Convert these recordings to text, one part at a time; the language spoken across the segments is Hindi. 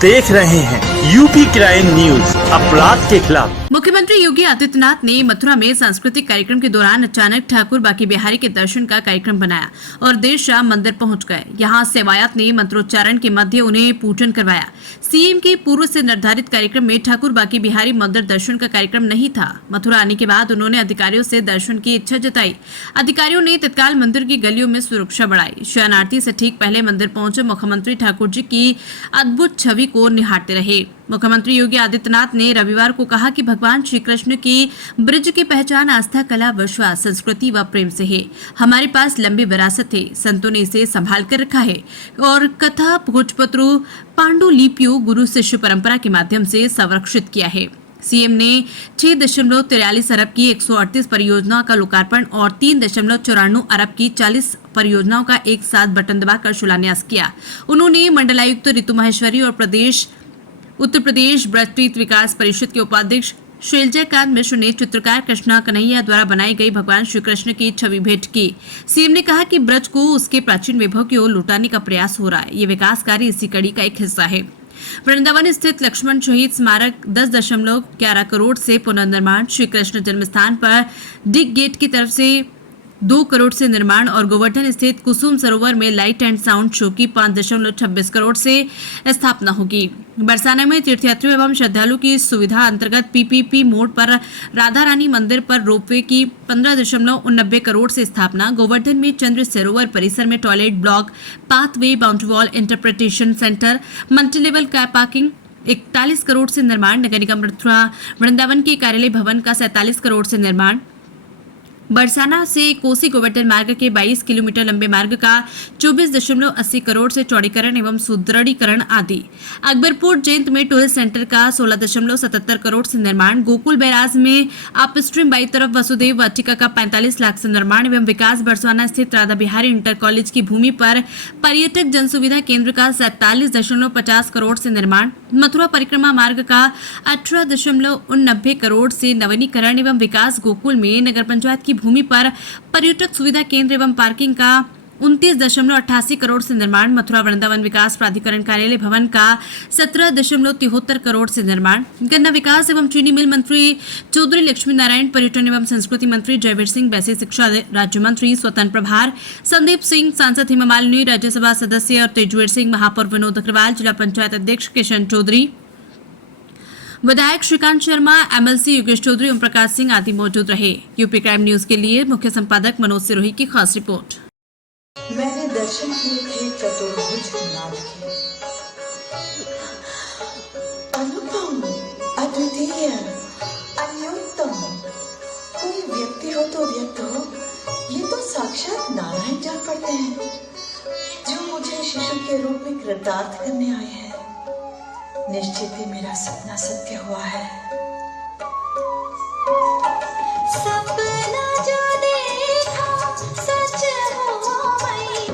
देख रहे हैं यूपी क्राइम न्यूज, अपराध के खिलाफ। मुख्यमंत्री योगी आदित्यनाथ ने मथुरा में सांस्कृतिक कार्यक्रम के दौरान अचानक ठाकुर बाकी बिहारी के दर्शन का कार्यक्रम बनाया और देर शाम मंदिर पहुंच गए। यहां सेवायत ने मंत्रोच्चारण के मध्य उन्हें पूजन करवाया। सीएम के पूर्व से निर्धारित कार्यक्रम में ठाकुर बाकी बिहारी मंदिर दर्शन का कार्यक्रम नहीं था। मथुरा आने के बाद उन्होंने अधिकारियों से दर्शन की इच्छा जताई। अधिकारियों ने तत्काल मंदिर की गलियों में सुरक्षा बढ़ाई। शयन आरती से ठीक पहले मंदिर पहुंचे मुख्यमंत्री ठाकुर जी की अद्भुत छवि को निहारते रहे। मुख्यमंत्री योगी आदित्यनाथ ने रविवार को कहा कि भगवान श्री कृष्ण की ब्रज की पहचान आस्था, कला, विश्वास, संस्कृति व प्रेम से है। हमारे पास लंबी विरासत है, संतों ने इसे संभाल कर रखा है और कथा, भोजपत्र, पांडुलिपियों, गुरु शिष्य परंपरा के माध्यम से संरक्षित किया है। सीएम ने 6.43 अरब की 138 परियोजनाओं का लोकार्पण और 3.94 अरब की 40 परियोजनाओं का एक साथ बटन दबाकर शिलान्यास किया। उन्होंने मंडलायुक्त ऋतु माहेश्वरी और उत्तर प्रदेश ब्रजपीठ विकास परिषद के उपाध्यक्ष शैलजाकांत मिश्र ने चित्रकार कृष्णा कन्हैया द्वारा बनाई गई भगवान श्री कृष्ण की छवि भेंट की। सीएम ने कहा कि ब्रज को उसके प्राचीन वैभव की ओर लौटाने का प्रयास हो रहा है। ये विकास कार्य इसी कड़ी का एक हिस्सा है। वृंदावन स्थित लक्ष्मण शहीद स्मारक 10.11 करोड़ से पुनर्निर्माण, श्री कृष्ण जन्म स्थान पर डिग गेट की तरफ से 2 करोड़ से निर्माण और गोवर्धन स्थित कुसुम सरोवर में लाइट एंड साउंड शो की 5.26 करोड़ से स्थापना होगी। बरसाना में तीर्थयात्रियों एवं श्रद्धालुओं की सुविधा अंतर्गत पीपीपी मोड पर राधा रानी मंदिर पर रोपवे की 15.89 करोड़ से स्थापना। गोवर्धन में चंद्र सरोवर परिसर में toilet block, pathway, boundary wall, interpretation centre, multi level car parking 41 crore से निर्माण। नगर निगम मथुरा वृंदावन के कार्यालय भवन का 47 करोड़ से निर्माण। बरसाना से कोसी गोवर्धन मार्ग के 22 किलोमीटर लंबे मार्ग का 24.80 करोड़ से चौड़ीकरण एवं सुदृढ़ीकरण आदि। अकबरपुर जयंत में टूरिस्ट सेंटर का 16.77 करोड़ से निर्माण। गोकुल बैराज में अपस्ट्रीम बाई तरफ वसुदेव वाटिका का 45 लाख से निर्माण एवं विकास बरसाना स्थित राधा बिहारी इंटर कॉलेज की भूमि पर पर्यटक जनसुविधा केंद्र का 47.50 करोड़ से निर्माण। मथुरा परिक्रमा मार्ग का 18.89 करोड़ से नवीनीकरण एवं विकास। गोकुल में नगर पंचायत की भूमि पर पर्यटक सुविधा केंद्र एवं पार्किंग का 29.88 करोड़ से निर्माण। मथुरा वृंदावन विकास प्राधिकरण कार्यालय भवन का 17.73 करोड़ से निर्माण। गन्ना विकास एवं चीनी मिल मंत्री चौधरी लक्ष्मी नारायण, पर्यटन एवं संस्कृति मंत्री जयवीर सिंह बैसे, शिक्षा राज्य मंत्री स्वतंत्र प्रभार संदीप सिंह, सांसद हेमा मालिनी, राज्यसभा सदस्य और तेजवीर सिंह, महापौर विनोद अग्रवाल, जिला पंचायत अध्यक्ष किशन चौधरी, विधायक श्रीकांत शर्मा, एमएलसी योगेश चौधरी, ओम प्रकाश सिंह आदि मौजूद रहे। यूपी क्राइम न्यूज के लिए मुख्य संपादक मनोज सिरोही की खास रिपोर्ट। मैंने दर्शन किए थे चतुर्भुज नाथ के, अनुपम, अद्वितीय, अन्योत्तम। कोई व्यक्ति हो तो व्यक्त हो, ये तो साक्षात नारायण जान पड़ते हैं, जो मुझे शिशु के रूप में कृतार्थ करने आए हैं। निश्चित ही मेरा सपना सत्य हुआ है। सपना जो देखा सच हो गई।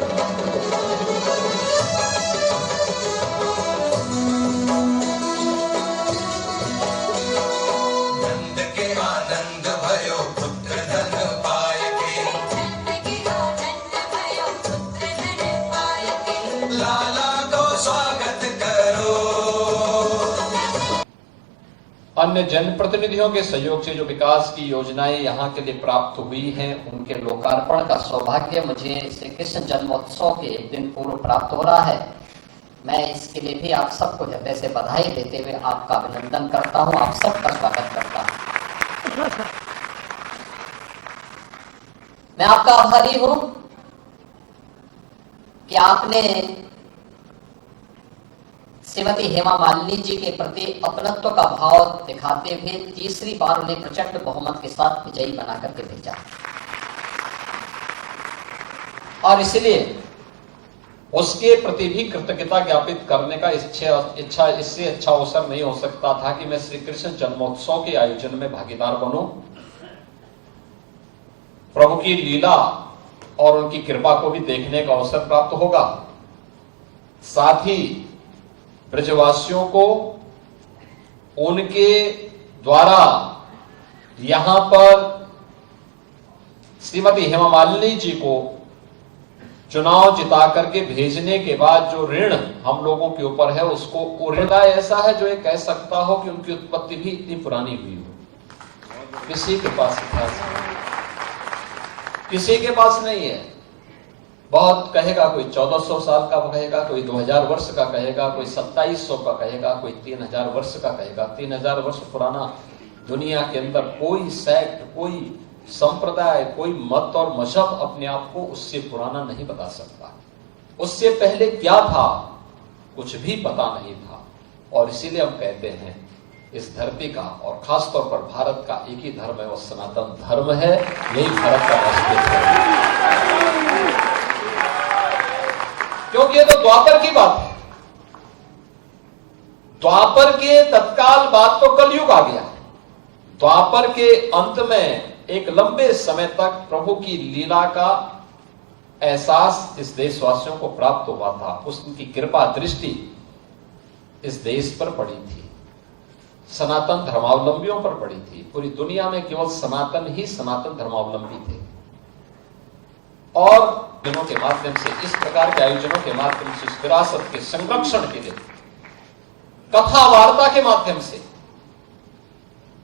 नंद के आनंद भयो पुत्र धन पाय के, नंद के आनंद भयो पुत्र धन पाय के, लाला को स्वागत करो। अन्य जनप्रतिनिधियों के सहयोग से जो विकास की योजनाएं यहाँ के लिए प्राप्त हुई हैं, उनके लोकार्पण का सौभाग्य मुझे श्री कृष्ण जन्मोत्सव के एक दिन पूर्व प्राप्त हो रहा है। मैं इसके लिए भी आप सबको हृदय से बधाई देते हुए आपका अभिनंदन करता हूँ, आप सबका स्वागत करता हूँ। मैं आपका आभारी हूँ कि आपने श्रीमती हेमा मालिनी जी के प्रति अपनत्व का भाव दिखाते हुए तीसरी बार उन्हें प्रचंड बहुमत के साथ विजयी बना करके भेजा और इसलिए उसके प्रति भी कृतज्ञता ज्ञापित करने का इससे अच्छा अवसर नहीं हो सकता था कि मैं श्री कृष्ण जन्मोत्सव के आयोजन में भागीदार बनूं। प्रभु की लीला और उनकी कृपा को भी देखने का अवसर प्राप्त होगा। साथ ही ब्रजवासियों को उनके द्वारा यहां पर श्रीमती हेमा मालिनी जी को चुनाव जिता करके भेजने के बाद जो ऋण हम लोगों के ऊपर है, उसको वो ऋण ऐसा है जो ये कह सकता हो कि उनकी उत्पत्ति भी इतनी पुरानी हुई हो। किसी के पास इतिहास नहीं, किसी के पास नहीं है। बहुत कहेगा, कोई 1400 साल का कहेगा, कोई 2000 वर्ष का कहेगा, कोई 2700 का कहेगा, कोई 3000 वर्ष का कहेगा। 3000 वर्ष पुराना दुनिया के अंदर कोई सेक्ट, कोई संप्रदाय, कोई मत और मजहब अपने आप को उससे पुराना नहीं बता सकता। उससे पहले क्या था, कुछ भी पता नहीं था। और इसीलिए हम कहते हैं इस धरती का और खासतौर पर भारत का एक ही धर्म है, वो सनातन धर्म है। यही भारत का राष्ट्रीय धर्म है। क्योंकि ये तो द्वापर की बात है। द्वापर के तत्काल बाद तो कलयुग आ गया। द्वापर के अंत में एक लंबे समय तक प्रभु की लीला का एहसास इस देशवासियों को प्राप्त हुआ था। उसकी कृपा दृष्टि इस देश पर पड़ी थी, सनातन धर्मावलंबियों पर पड़ी थी। पूरी दुनिया में केवल सनातन ही सनातन धर्मावलंबी थे। और आयोजनों के माध्यम से, इस प्रकार के आयोजनों के माध्यम से, इस विरासत के संरक्षण के लिए, कथा वार्ता के माध्यम से,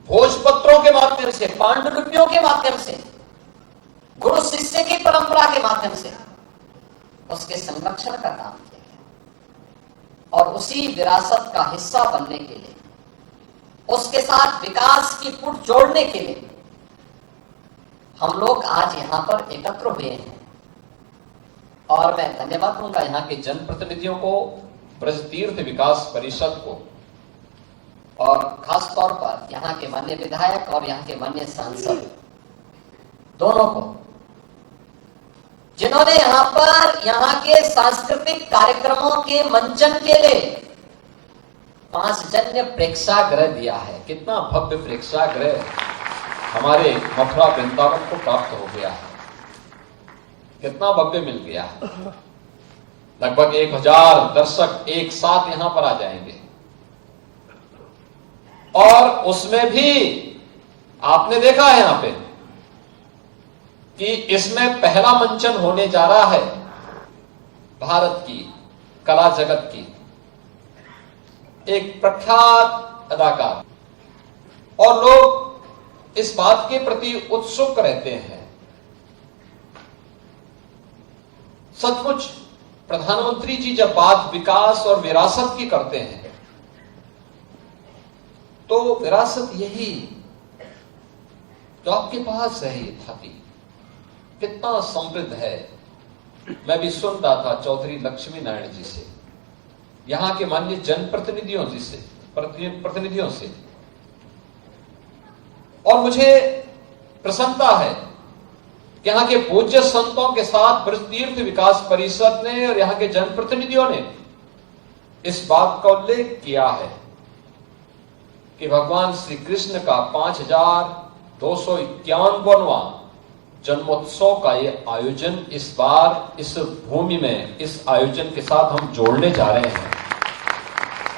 भोजपत्रों के माध्यम से, पांडुलिपियों के माध्यम से, गुरु शिष्य की परंपरा के माध्यम से उसके संरक्षण का काम किया गया। और उसी विरासत का हिस्सा बनने के लिए, उसके साथ विकास की पुट जोड़ने के लिए हम लोग आज यहां पर एकत्र हुए हैं। और मैं धन्यवाद दूंगा यहाँ के जनप्रतिनिधियों को, ब्रज तीर्थ विकास परिषद को, और खास तौर पर यहाँ के माननीय विधायक और यहाँ के माननीय सांसद दोनों को, जिन्होंने यहाँ के सांस्कृतिक कार्यक्रमों के मंचन के लिए 5 जन्य प्रेक्षागृह दिया है। कितना भव्य प्रेक्षागृह हमारे मथुरा वृंदावन को प्राप्त हो गया है, कितना भव्य मिल गया है। लगभग 1000 दर्शक एक साथ यहां पर आ जाएंगे। और उसमें भी आपने देखा है यहां पे कि इसमें पहला मंचन होने जा रहा है भारत की कला जगत की एक प्रख्यात अदाकार, और लोग इस बात के प्रति उत्सुक रहते हैं। सचमुच प्रधानमंत्री जी जब बात विकास और विरासत की करते हैं तो विरासत यही तो आपके पास है, ये था कि कितना समृद्ध है। मैं भी सुन रहा था चौधरी लक्ष्मी नारायण जी से, यहां के माननीय जनप्रतिनिधियों जी से, प्रतिनिधियों से, और मुझे प्रसन्नता है कि यहाँ के पूज्य संतों के साथ ब्रज तीर्थ विकास परिषद ने और यहाँ के जनप्रतिनिधियों ने इस बात का उल्लेख किया है कि भगवान श्री कृष्ण का 5251वां जन्मोत्सव का ये आयोजन इस बार इस भूमि में, इस आयोजन के साथ हम जोड़ने जा रहे हैं।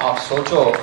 आप सोचो